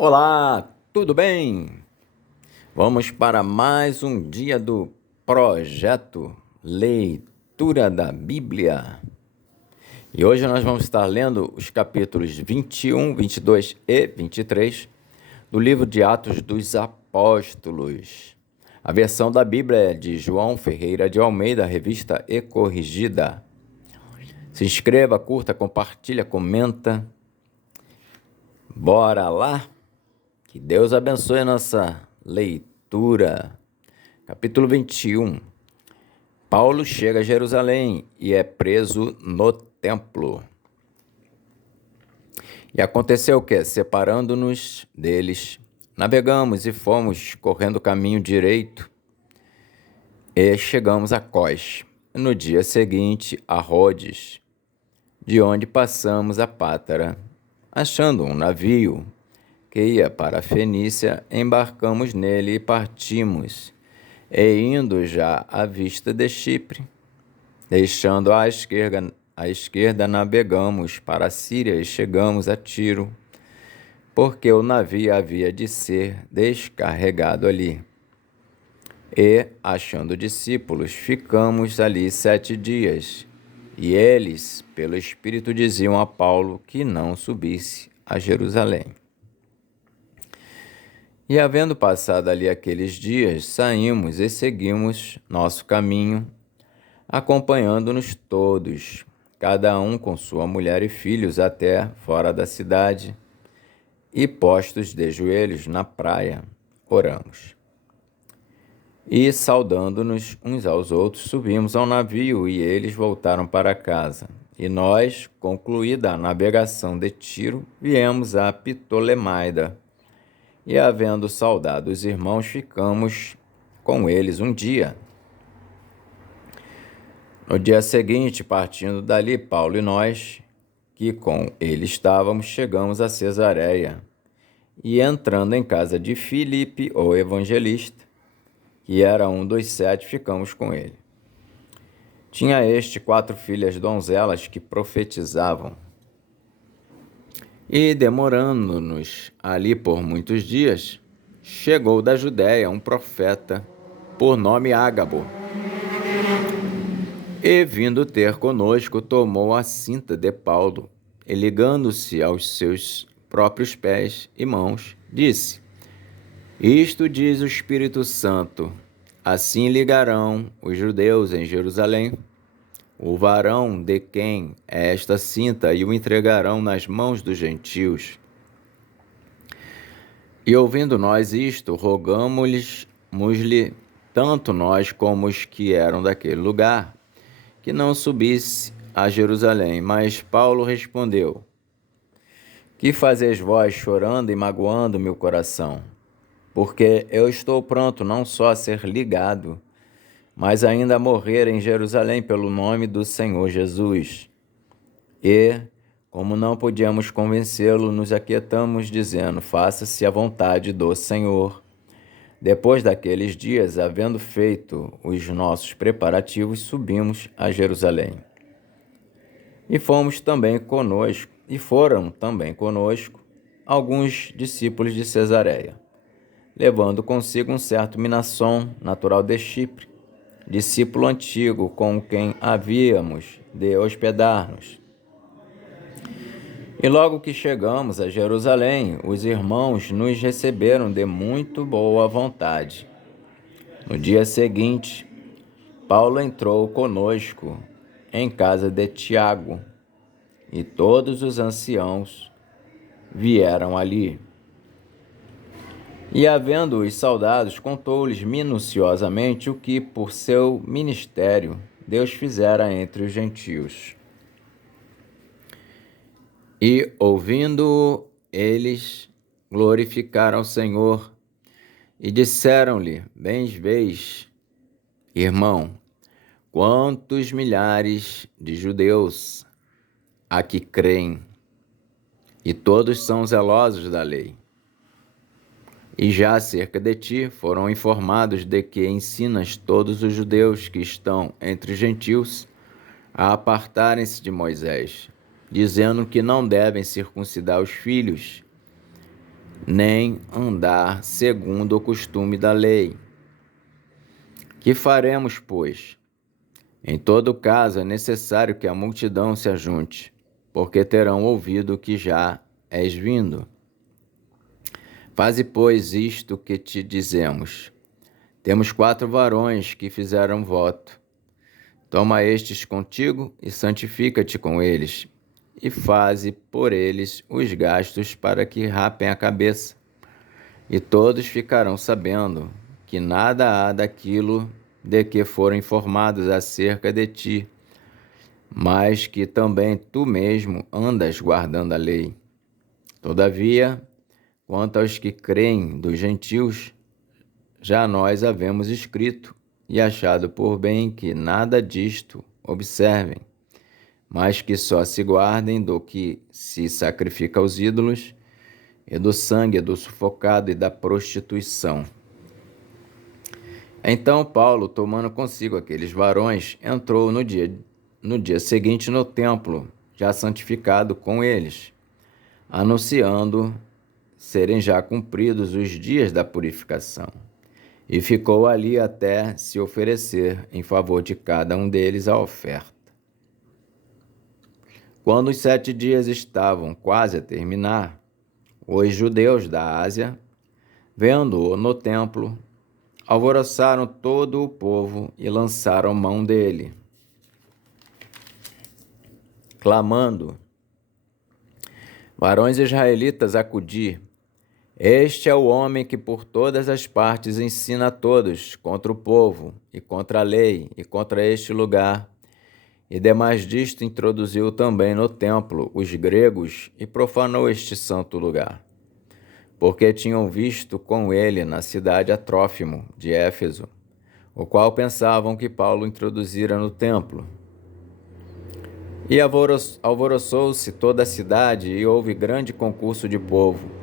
Olá, tudo bem? Vamos para mais um dia do projeto Leitura da Bíblia. E hoje nós vamos estar lendo os capítulos 21, 22 e 23 do livro de Atos dos Apóstolos. A versão da Bíblia é de João Ferreira de Almeida, revista E Corrigida. Se inscreva, curta, compartilha, comenta. Bora lá? Que Deus abençoe a nossa leitura. Capítulo 21. Paulo chega a Jerusalém e é preso no templo. E aconteceu que, separando-nos deles, navegamos e fomos correndo o caminho direito e chegamos a Cós. No dia seguinte, a Rhodes, de onde passamos a Pátara. Achando um navio que ia para a Fenícia, embarcamos nele e partimos, e indo já à vista de Chipre, deixando à esquerda navegamos para a Síria e chegamos a Tiro, porque o navio havia de ser descarregado ali. E, achando discípulos, ficamos ali 7 dias, e eles, pelo Espírito, diziam a Paulo que não subisse a Jerusalém. E havendo passado ali aqueles dias, saímos e seguimos nosso caminho, acompanhando-nos todos, cada um com sua mulher e filhos, até fora da cidade, e postos de joelhos na praia, oramos. E saudando-nos uns aos outros, subimos ao navio e eles voltaram para casa. E nós, concluída a navegação de Tiro, viemos a Ptolemaida. E, havendo saudado os irmãos, ficamos com eles um dia. No dia seguinte, partindo dali, Paulo e nós, que com ele estávamos, chegamos a Cesareia. E entrando em casa de Filipe, o evangelista, que era um dos 7, ficamos com ele. Tinha este 4 filhas donzelas que profetizavam. E, demorando-nos ali por muitos dias, chegou da Judéia um profeta, por nome Ágabo. E, vindo ter conosco, tomou a cinta de Paulo, e ligando-se aos seus próprios pés e mãos, disse: Isto diz o Espírito Santo, assim ligarão os judeus em Jerusalém o varão de quem é esta cinta, e o entregarão nas mãos dos gentios. E ouvindo nós isto, rogamo-lhe, tanto nós como os que eram daquele lugar, que não subisse a Jerusalém. Mas Paulo respondeu: Que fazeis vós chorando e magoando meu coração? Porque eu estou pronto não só a ser ligado, mas ainda a morrer em Jerusalém pelo nome do Senhor Jesus. E, como não podíamos convencê-lo, nos aquietamos, dizendo: Faça-se a vontade do Senhor. Depois daqueles dias, havendo feito os nossos preparativos, subimos a Jerusalém. E foram também conosco alguns discípulos de Cesareia, levando consigo um certo Minasson, natural de Chipre, discípulo antigo com quem havíamos de hospedar-nos. E logo que chegamos a Jerusalém, os irmãos nos receberam de muito boa vontade. No dia seguinte, Paulo entrou conosco em casa de Tiago, e todos os anciãos vieram ali. E, havendo-os saudados, contou-lhes minuciosamente o que, por seu ministério, Deus fizera entre os gentios. E, ouvindo eles, glorificaram ao Senhor e disseram-lhe: Bens vês, irmão, quantos milhares de judeus há que creem, e todos são zelosos da lei. E já acerca de ti foram informados de que ensinas todos os judeus que estão entre os gentios a apartarem-se de Moisés, dizendo que não devem circuncidar os filhos, nem andar segundo o costume da lei. Que faremos, pois? Em todo caso, é necessário que a multidão se ajunte, porque terão ouvido que já és vindo. Faze, pois, isto que te dizemos. Temos 4 varões que fizeram voto. Toma estes contigo e santifica-te com eles, e faze por eles os gastos para que rapem a cabeça. E todos ficarão sabendo que nada há daquilo de que foram informados acerca de ti, mas que também tu mesmo andas guardando a lei. Todavia, quanto aos que creem dos gentios, já nós havemos escrito e achado por bem que nada disto observem, mas que só se guardem do que se sacrifica aos ídolos, e do sangue do sufocado e da prostituição. Então Paulo, tomando consigo aqueles varões, entrou no dia seguinte no templo, já santificado com eles, anunciando serem já cumpridos os dias da purificação. E ficou ali até se oferecer em favor de cada um deles a oferta. Quando os 7 dias estavam quase a terminar, os judeus da Ásia, vendo-o no templo, alvoroçaram todo o povo e lançaram mão dele, clamando: varões israelitas, acudi. Este é o homem que por todas as partes ensina a todos contra o povo e contra a lei e contra este lugar. E demais disto introduziu também no templo os gregos e profanou este santo lugar, porque tinham visto com ele na cidade a Trófimo de Éfeso, o qual pensavam que Paulo introduzira no templo. E alvoroçou-se toda a cidade e houve grande concurso de povo.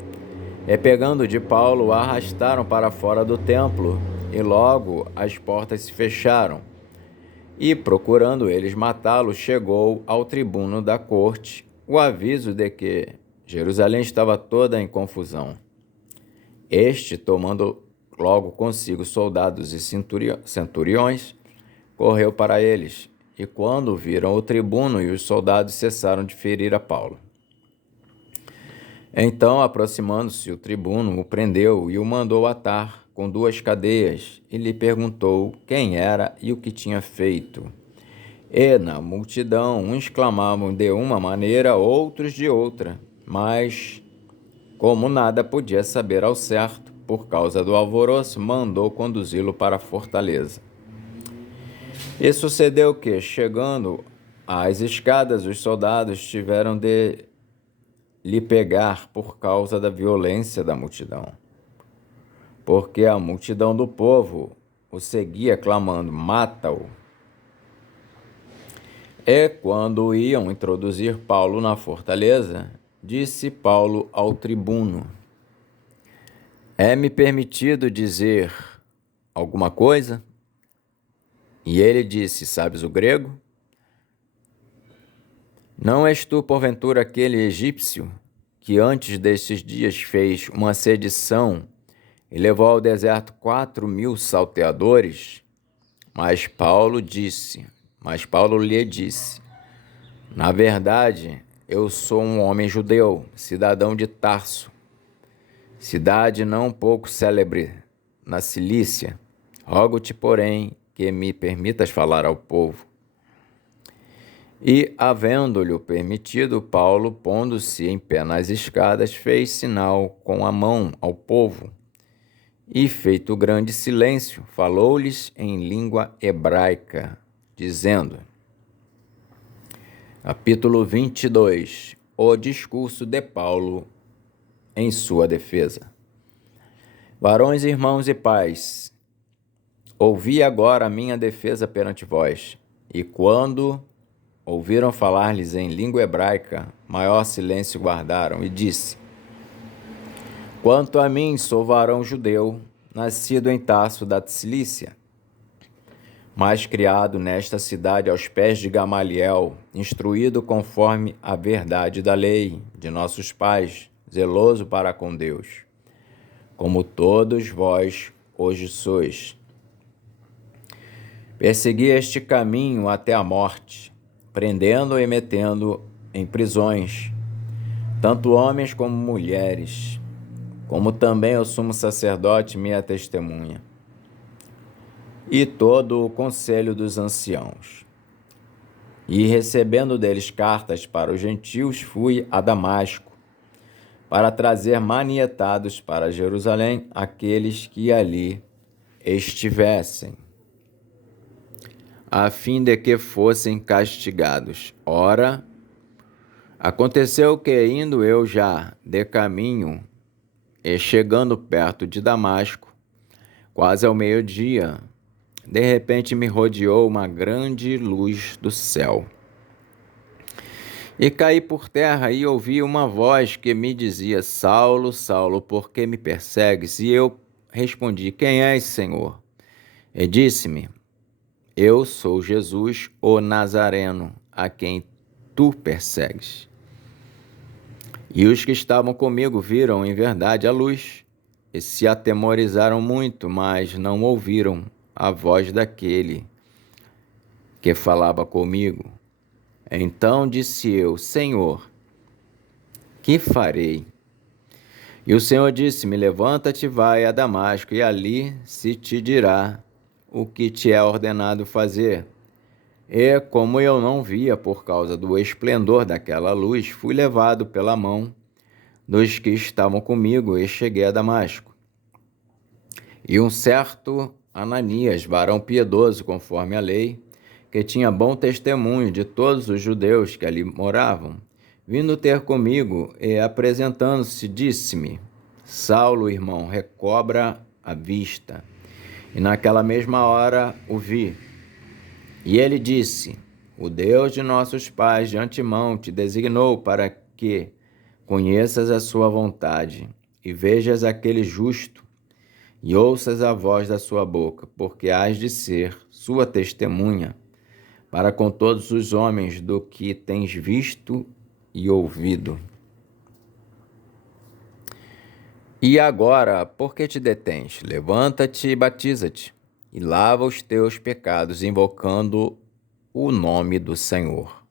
E pegando de Paulo, o arrastaram para fora do templo, e logo as portas se fecharam. E, procurando eles matá-lo, chegou ao tribuno da corte o aviso de que Jerusalém estava toda em confusão. Este, tomando logo consigo soldados e centuriões, correu para eles, e quando viram o tribuno e os soldados, cessaram de ferir a Paulo. Então, aproximando-se o tribuno, o prendeu e o mandou atar com 2 cadeias, e lhe perguntou quem era e o que tinha feito. E na multidão, uns clamavam de uma maneira, outros de outra, mas, como nada podia saber ao certo, por causa do alvoroço, mandou conduzi-lo para a fortaleza. E sucedeu que, chegando às escadas, os soldados tiveram de lhe pegar por causa da violência da multidão, porque a multidão do povo o seguia clamando: mata-o. E quando iam introduzir Paulo na fortaleza, disse Paulo ao tribuno: é-me permitido dizer alguma coisa? E ele disse: sabes o grego? Não és tu, porventura, aquele egípcio que antes destes dias fez uma sedição e levou ao deserto 4.000 salteadores? Mas Paulo lhe disse: na verdade, eu sou um homem judeu, cidadão de Tarso, cidade não pouco célebre na Cilícia. Rogo-te, porém, que me permitas falar ao povo. E, havendo-lhe permitido, Paulo, pondo-se em pé nas escadas, fez sinal com a mão ao povo. E, feito grande silêncio, falou-lhes em língua hebraica, dizendo: capítulo 22, o discurso de Paulo em sua defesa. Varões, irmãos e pais, ouvi agora a minha defesa perante vós, e quando ouviram falar-lhes em língua hebraica, maior silêncio guardaram, e disse: quanto a mim, sou varão judeu, nascido em Tarso da Cilícia, mas criado nesta cidade aos pés de Gamaliel, instruído conforme a verdade da lei de nossos pais, zeloso para com Deus. como todos vós hoje sois. Persegui este caminho até a morte, prendendo e metendo em prisões, tanto homens como mulheres, como também o sumo sacerdote, minha testemunha, e todo o conselho dos anciãos. E recebendo deles cartas para os gentios, fui a Damasco, para trazer manietados para Jerusalém aqueles que ali estivessem, a fim de que fossem castigados. Ora, aconteceu que, indo eu já de caminho, e chegando perto de Damasco, quase ao meio-dia, de repente me rodeou uma grande luz do céu. E caí por terra e ouvi uma voz que me dizia: Saulo, Saulo, por que me persegues? E eu respondi: Quem és, Senhor? E disse-me: Eu sou Jesus, o Nazareno, a quem tu persegues. E os que estavam comigo viram em verdade a luz e se atemorizaram muito, mas não ouviram a voz daquele que falava comigo. Então disse eu: Senhor, que farei? E o Senhor disse-me: Levanta-te, vai a Damasco, e ali se te dirá o que te é ordenado fazer. E como eu não via por causa do esplendor daquela luz, fui levado pela mão dos que estavam comigo e cheguei a Damasco. E um certo Ananias, varão piedoso conforme a lei, que tinha bom testemunho de todos os judeus que ali moravam, vindo ter comigo e apresentando-se, disse-me: Saulo, irmão, recobra a vista. E naquela mesma hora o vi. E ele disse: O Deus de nossos pais de antemão te designou para que conheças a sua vontade e vejas aquele justo e ouças a voz da sua boca, porque hás de ser sua testemunha para com todos os homens do que tens visto e ouvido. E agora, por que te detens? Levanta-te e batiza-te, e lava os teus pecados, invocando o nome do Senhor.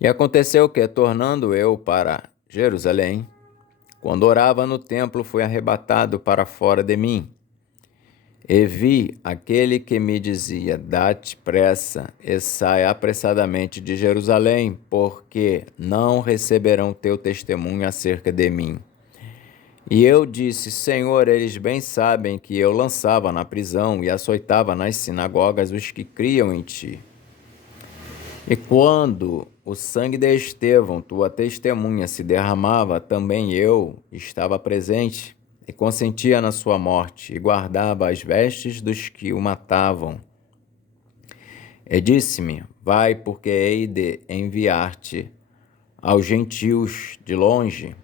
E aconteceu que, tornando eu para Jerusalém, quando orava no templo, fui arrebatado para fora de mim. E vi aquele que me dizia: Dá-te pressa e sai apressadamente de Jerusalém, porque não receberão teu testemunho acerca de mim. E eu disse: Senhor, eles bem sabem que eu lançava na prisão e açoitava nas sinagogas os que criam em ti. E quando o sangue de Estevão, tua testemunha, se derramava, também eu estava presente e consentia na sua morte, e guardava as vestes dos que o matavam. E disse-me: Vai, porque hei de enviar-te aos gentios de longe.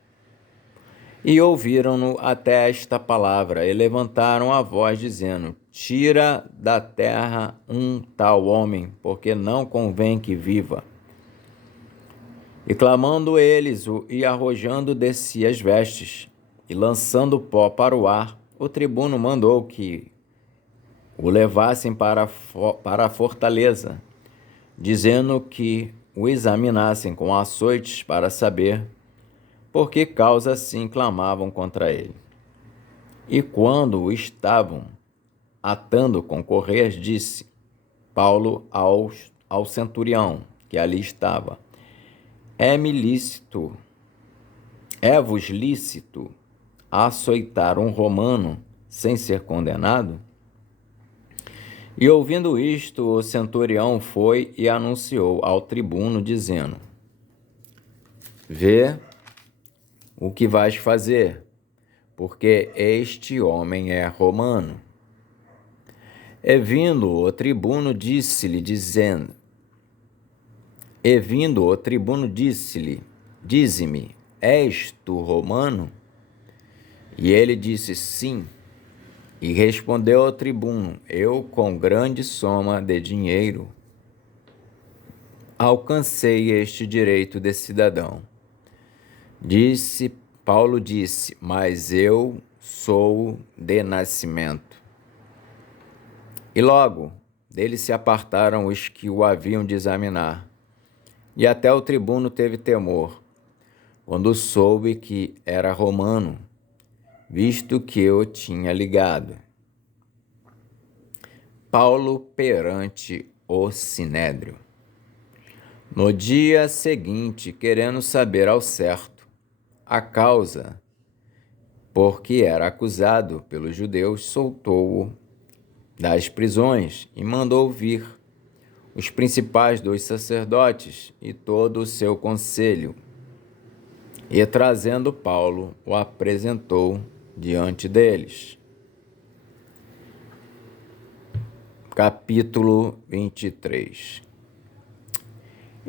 E ouviram-no até esta palavra, e levantaram a voz, dizendo: Tira da terra um tal homem, porque não convém que viva. E clamando eles, e arrojando de si as vestes, e lançando pó para o ar, o tribuno mandou que o levassem para a fortaleza, dizendo que o examinassem com açoites para saber por que causa assim clamavam contra ele. E quando o estavam atando com correias, disse Paulo ao centurião que ali estava: É-vos lícito açoitar um romano sem ser condenado? E ouvindo isto, o centurião foi e anunciou ao tribuno, dizendo: Vê o que vais fazer, porque este homem é romano. E vindo o tribuno disse-lhe, Dize-me, és tu romano? E ele disse: Sim. E respondeu ao tribuno: Eu, com grande soma de dinheiro, alcancei este direito de cidadão. Disse Paulo disse: mas eu sou de nascimento. E logo dele se apartaram os que o haviam de examinar. E até o tribuno teve temor, quando soube que era romano, visto que o tinha ligado. Paulo perante o Sinédrio. No dia seguinte, querendo saber ao certo a causa por que era acusado pelos judeus, soltou-o das prisões e mandou vir os principais dos sacerdotes e todo o seu conselho. E trazendo Paulo, o apresentou diante deles. Capítulo 23.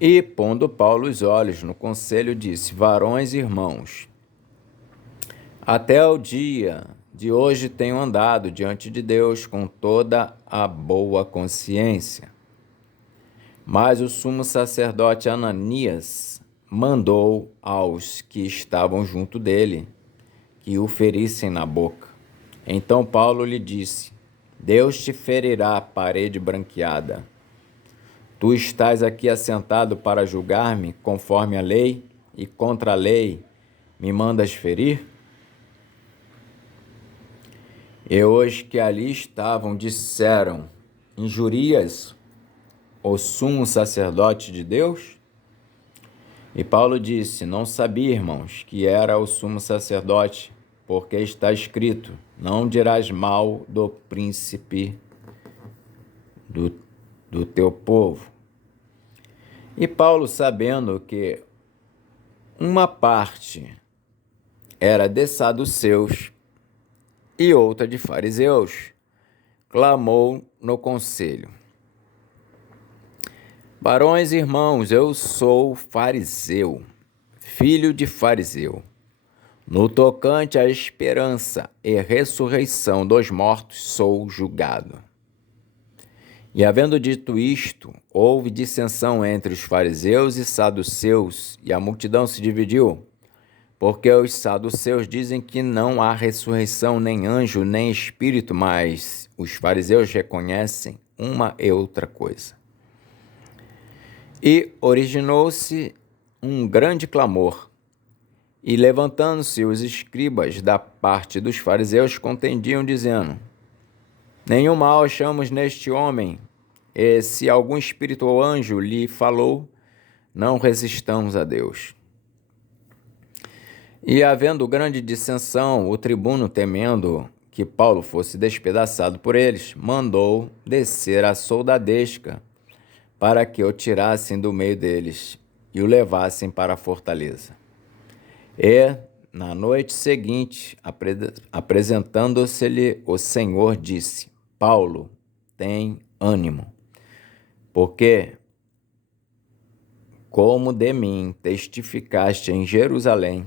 E, pondo Paulo os olhos no conselho, disse: varões e irmãos, até o dia de hoje tenho andado diante de Deus com toda a boa consciência. Mas o sumo sacerdote Ananias mandou aos que estavam junto dele que o ferissem na boca. Então Paulo lhe disse: Deus te ferirá a parede branqueada. Tu estás aqui assentado para julgar-me conforme a lei, e contra a lei me mandas ferir? E os que ali estavam disseram: injurias o sumo sacerdote de Deus? E Paulo disse: não sabia, irmãos, que era o sumo sacerdote, porque está escrito: não dirás mal do príncipe do teu povo. E Paulo, sabendo que uma parte era de saduceus e outra de fariseus, clamou no conselho: varões e irmãos, eu sou fariseu, filho de fariseu. No tocante à esperança e ressurreição dos mortos, sou julgado. E havendo dito isto, houve dissensão entre os fariseus e saduceus, e a multidão se dividiu, porque os saduceus dizem que não há ressurreição, nem anjo, nem espírito, mas os fariseus reconhecem uma e outra coisa. E originou-se um grande clamor, e levantando-se os escribas da parte dos fariseus contendiam, dizendo: nenhum mal achamos neste homem, e se algum espírito ou anjo lhe falou, não resistamos a Deus. E havendo grande dissensão, o tribuno, temendo que Paulo fosse despedaçado por eles, mandou descer a soldadesca para que o tirassem do meio deles e o levassem para a fortaleza. E, na noite seguinte, apresentando-se-lhe o Senhor, disse: Paulo, tem ânimo, porque, como de mim testificaste em Jerusalém,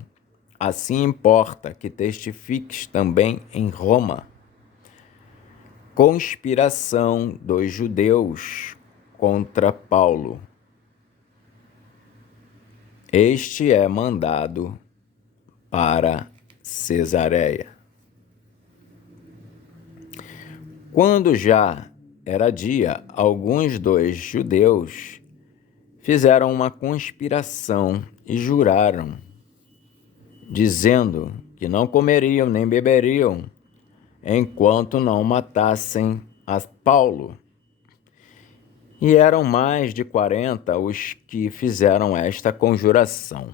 assim importa que testifiques também em Roma. Conspiração dos judeus contra Paulo. Este é mandado para Cesareia. Quando já era dia, alguns dos judeus fizeram uma conspiração e juraram, dizendo que não comeriam nem beberiam enquanto não matassem a Paulo. E eram mais de 40 os que fizeram esta conjuração.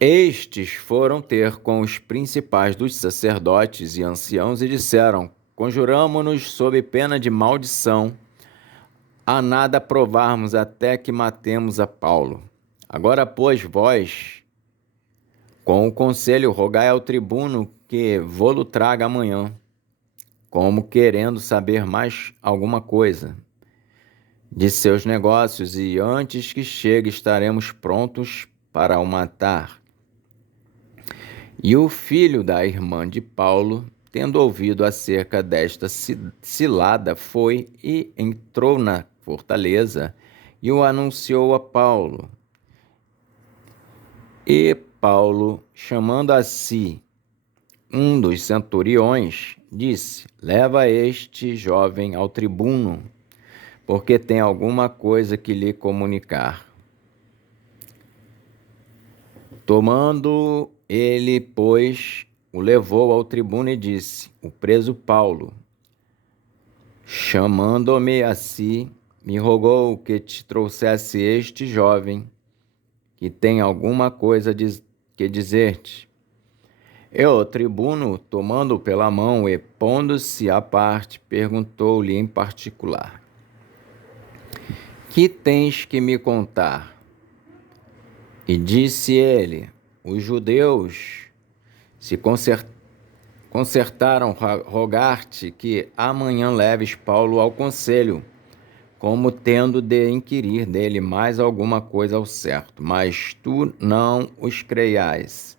Estes foram ter com os principais dos sacerdotes e anciãos e disseram: conjuramo-nos sob pena de maldição, a nada provarmos até que matemos a Paulo. Agora, pois, vós, com o conselho, rogai ao tribuno que vô-lo traga amanhã, como querendo saber mais alguma coisa de seus negócios, e antes que chegue estaremos prontos para o matar. E o filho da irmã de Paulo, tendo ouvido acerca desta cilada, foi e entrou na fortaleza e o anunciou a Paulo. E Paulo, chamando a si um dos centuriões, disse: leva este jovem ao tribuno, porque tem alguma coisa que lhe comunicar. Tomando ele, pois, o levou ao tribuno e disse: o preso Paulo, chamando-me a si, me rogou que te trouxesse este jovem, que tem alguma coisa que dizer-te. E o tribuno, tomando-o pela mão e pondo-se à parte, perguntou-lhe em particular: que tens que me contar? E disse ele: os judeus se concertaram rogar-te que amanhã leves Paulo ao conselho, como tendo de inquirir dele mais alguma coisa ao certo. Mas tu não os creias,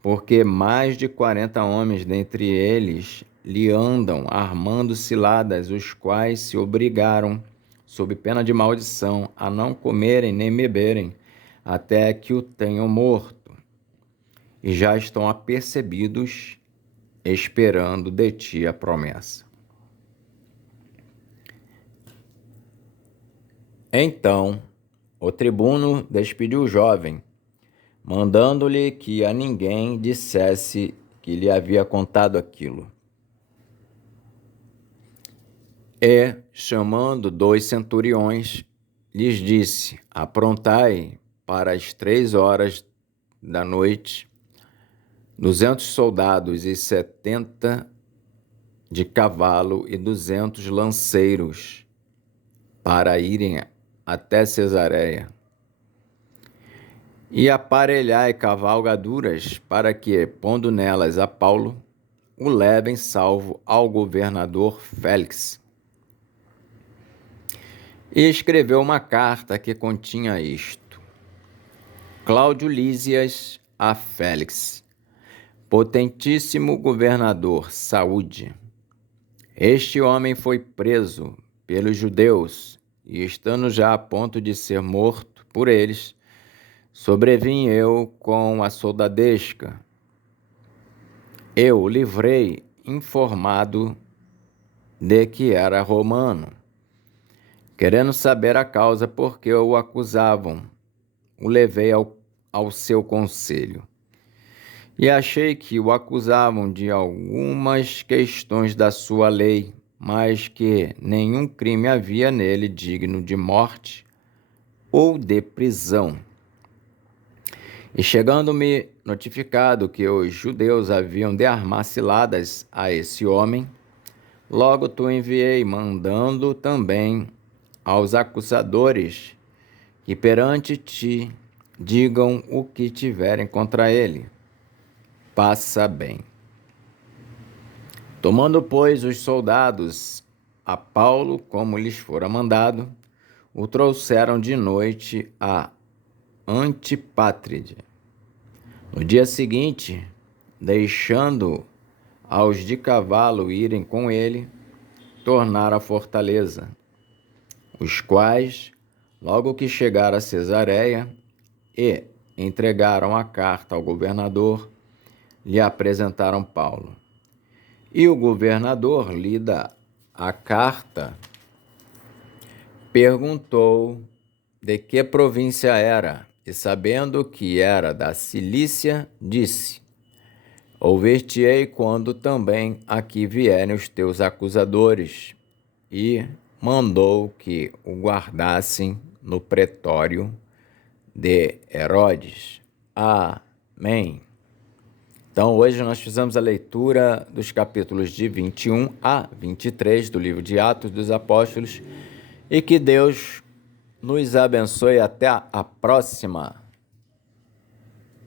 porque mais de 40 homens dentre eles lhe andam armando ciladas, os quais se obrigaram, sob pena de maldição, a não comerem nem beberem, até que o tenham morto, e já estão apercebidos, esperando de ti a promessa. Então o tribuno despediu o jovem, mandando-lhe que a ninguém dissesse que lhe havia contado aquilo. E, chamando 2 centuriões, lhes disse: aprontai para as 3 horas da noite 200 soldados e 70 de cavalo e 200 lanceiros, para irem até Cesareia. E aparelhai cavalgaduras, para que, pondo nelas a Paulo, o levem salvo ao governador Félix. E escreveu uma carta que continha isto: Cláudio Lísias a Félix, potentíssimo governador, saúde. Este homem foi preso pelos judeus, e estando já a ponto de ser morto por eles, sobrevim eu com a soldadesca. Eu o livrei, informado de que era romano. Querendo saber a causa por que o acusavam, o levei ao seu conselho. E achei que o acusavam de algumas questões da sua lei, mas que nenhum crime havia nele digno de morte ou de prisão. E chegando-me notificado que os judeus haviam de armar ciladas a esse homem, logo tu enviei, mandando também aos acusadores que perante ti digam o que tiverem contra ele. Passa bem. Tomando, pois, os soldados a Paulo, como lhes fora mandado, o trouxeram de noite a Antipátride. No dia seguinte, deixando aos de cavalo irem com ele, tornaram à fortaleza, os quais, logo que chegaram a Cesareia e entregaram a carta ao governador, lhe apresentaram Paulo. E o governador, lida a carta, perguntou de que província era, e sabendo que era da Cilícia, disse: ouvir-te-ei quando também aqui vierem os teus acusadores. E mandou que o guardassem no pretório de Herodes. Amém. Então, hoje nós fizemos a leitura dos capítulos de 21 a 23 do livro de Atos dos Apóstolos, e que Deus nos abençoe. Até a próxima.